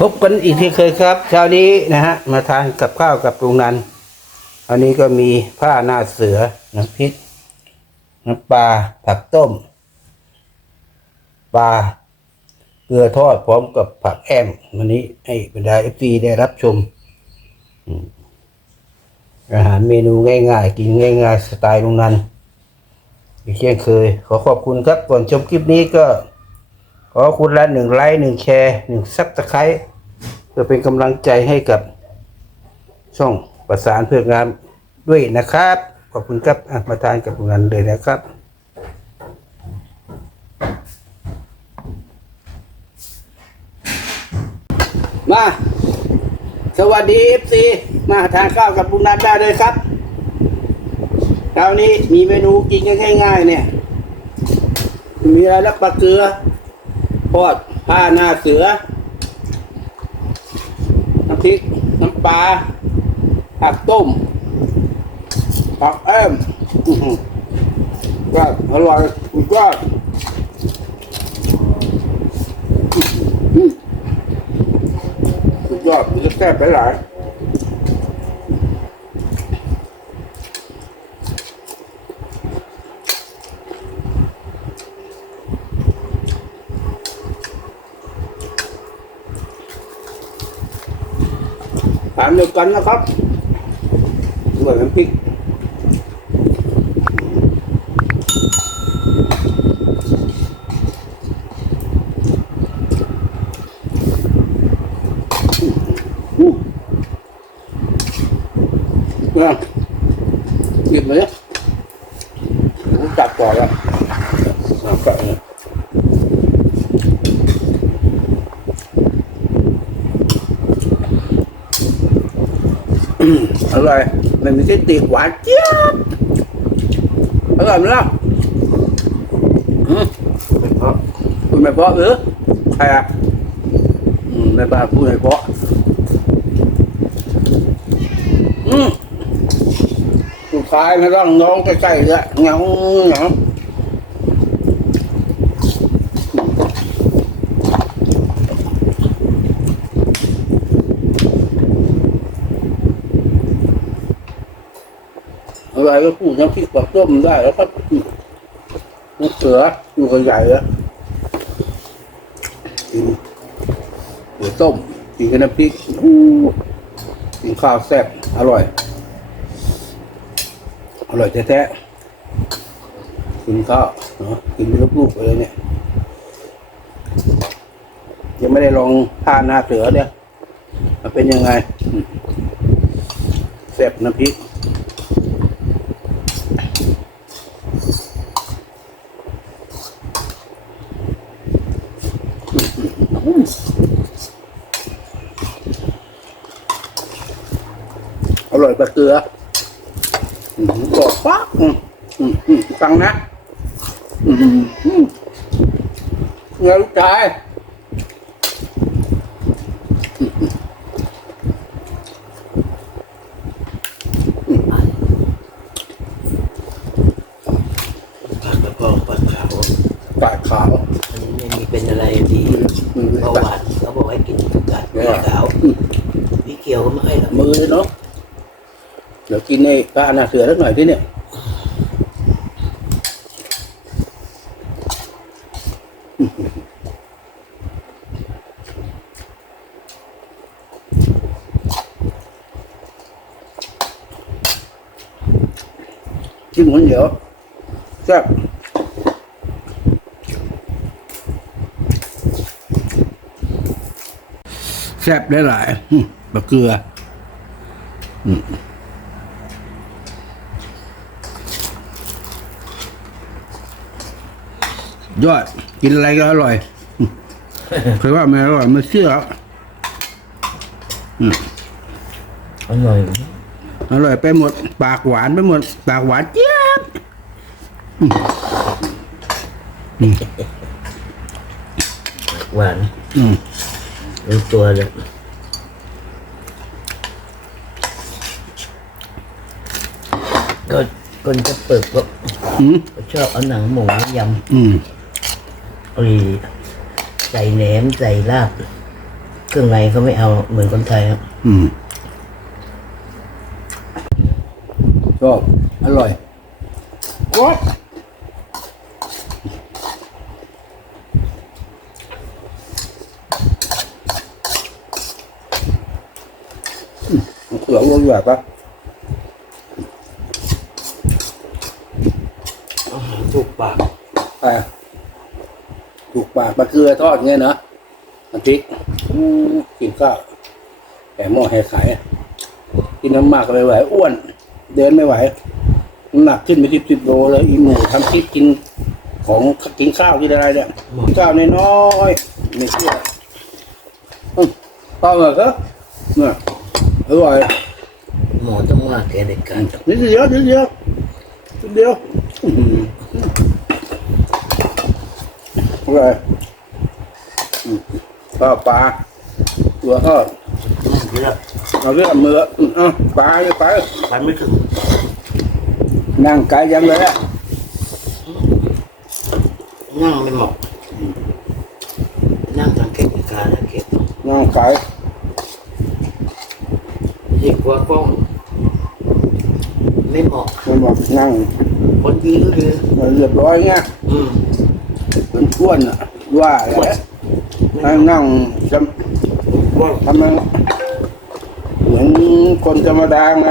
พบกันอีกที่เคยครับ เช้านี้นะฮะ มาทานกับข้าวกับลุงนัน อันนี้ก็มีผ้าหน้าเสือ น้ำพริก น้ำปลา ผักต้ม ปลา เกลือทอดพร้อมกับผักแอมวันนี้ให้บรรดาเอฟซีได้รับชมอืมอาหารเมนูง่ายๆ กินง่ายๆ สไตล์ลุงนันอีกเช่นเคย ขอขอบคุณครับ ก่อนชมคลิปนี้ก็ ขอคุณละหนึ่งไลค์หนึ่งแชร์หนึ่งซับสไครต์เพื่อเป็นกำลังใจให้กับช่องประสานเพื่องานด้วยนะครับ ขอบคุณครับมาทานกับงานเลยนะครับมา สวัสดีเอฟซีมาทานข้าวกับลุงนันได้เลยครับคราวนี้มีเมนูกินกันง่ายๆเนี่ย มีอะไรแล้วปลาเกลือ ทอดผ้าหน้าเสือ น้ำพริก น้ำปลาผักต้มผักแอมอื้อหือก็อร่อยสุดยอดอื้อสุดยอดมันจะแซ่บไปหลาย ทานเดียวกันนะครับด้วยน้ำพริกนะหยิบเนี่ยจับก่อนแล้วอะก็เนี่ อร่อยมันมีเส้นติหวานเจี๊ยบอร่อยไหมล่ะอืมเป็นเพราะคุณไม่เพราะหรือใครอะอืมไม่บ้าพูดไม่เพราะอืมสุดท้ายไม่ต้องน้องใกล้ๆเลยเงาเงาอะไร ก็พูดน้ำพริกกับต้มได้แล้วก็น้ำเสืออยู่กับใหญ่แล้วกินเดี๋ยวต้มกินกับน้ำพริกกินข้าวแซ่บอร่อย อร่อยแท้ๆกินข้าวเนาะกินลูกๆไปเลยเนี่ยยังไม่ได้ลองผ้าหน้าเสือเนี่ยมันเป็นยังไงแซ่บน้ำพริก อร่อยปลาเกลือกรอบปั๊กอืมอืมอืมฟังนะอืมอืมเงาลูกชายปากกระเพาะปากขาว ปากขาว อันนี้ไม่มีเป็นอะไรที่ อืม เบาหวานเขาบอกให้กินกัดปาก ขาวพี่เกียวก็ไม่ให้หรอกมือเนาะเดี๋ยวกินในผ้าหน้าเสือสักหน่อยที่เนี่ยจิ้มหัวเหนียวแซ่บ ซ่บได้หลายๆอืมบะเกลือยอด กินอะไรก็อร่อยเคยว่าไม่อร่อยไม่เชื่ออร่อยอร่อยไปหมด ปากหวานไปหมด ปากหวานเจี๊ยบหวาน อืม เป็นตัวเลยก็คนจะเปิดก็อืมก็ชอบเอาหนังหมูยอืมำไอ้ใส่แหนมใส่ลาบเครื่องในเขาไม่เอาเหมือนคนไทยครับอืมชอบอร่อยว้าเหลืองรสแบบปะอาหารถูกปากอ่าถูกปากปลาเกลือทอดเงี้ยเนาะน้ำพริกอู้กินข้าวแกหม้อแห่ขายกินน้ำมากก็ไม่ไหวอ้วน เดินไม่ไหวน้ำหนักขึ้นไปสิบสิบโลเลยอีหมูทำคลิปกินของกินข้าวกินอะไรเนี่ยข้าวน้อยๆไม่เชื่ออืมข้าวเหรอครับเนี่ย อร่อยหมอต้องว่าแกในการนิดเดียวนิดเดียวนิดเดียวอื้อหืออร่อยอืมข้าวปลาตัวทอดนั่นเยอะเอาเรื่องมืออืมเอาปลาไปไปไม่ถึงนั่งไกลยังเลยอะนั่งไม่เหมาะนั่งทางเก็บในการแล้วเก็บนั่งไกล ดีกว่ากล้อง ไม่เหมาะมันบอกนั่งคนยืนคือเรียบร้อยไงอืมเหมือนอ้วนอะว่าแหละนั่งนั่งจะว่าทำไมเหมือนคนธรรมดาไง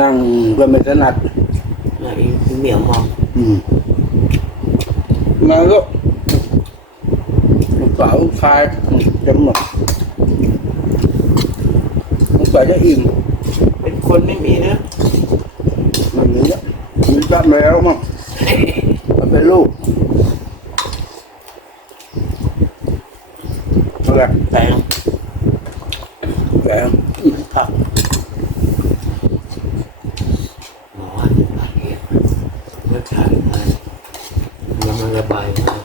นั่งก็ไม่ถนัดไอ้เหมียวมองอืมมาก็ลูกสาวลูกชายจะหมด ลูกสาวจะอิ่มเป็นคนไม่มีนะมันมีอะมีจับแล้วมั้งมันเป็นลูกอะไรแต่แหวนผักหมออันปากเก็บเมื่อถ่ายมามันมันระบายมาก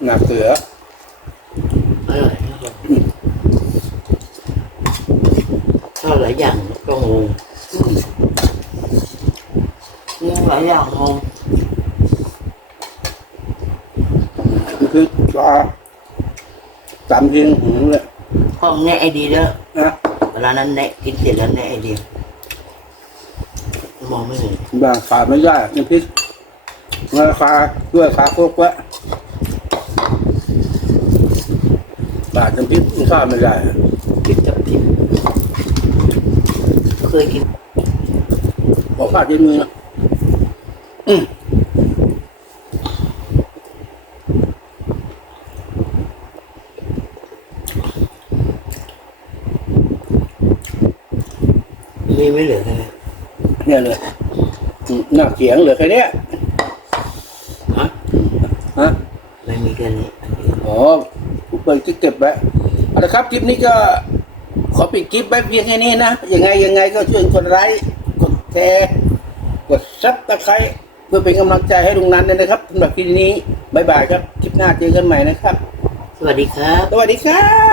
ห นักเสืออร่อยนะครับข้าวหลายอย่างก็งงงงหลายอย่างงงคือปลาตำเพียงหืมเลยก็แน่ไอดีเด้อนะเวลานั้นแน่กินเสร็จแล้วแน่ไอดีมองไม่เห็นบางขาไม่ได้น้ำพริกราคาด้วยขาโคกวะาทน้ำพริกข้าวไม่ได้กินจับทิมเคยกินบอกข้าวที่มือนะอืมมีไม่เหลือแค่เนี่ยเลยอืมหน้าเขียงเหลือแค่เนี้ยฮะฮะไม่มีแค่นี้อันเดียวอ๋อผม เปิดคลิปเก็บไว้เอาละครับคลิปนี้ก็ขอปิดคลิปไว้เพียงแค่นี้นะยังไงยังไงก็ช่วยกดไลค์กดแชร์กดซับตะไคร้เพื่อเป็นกำลังใจให้ลุงนันด้วยนะครับสำหรับคลิปนี้บ๊ายบายครับคลิปหน้าเจอกันใหม่นะครับ สวัสดีครับ สวัสดีครับ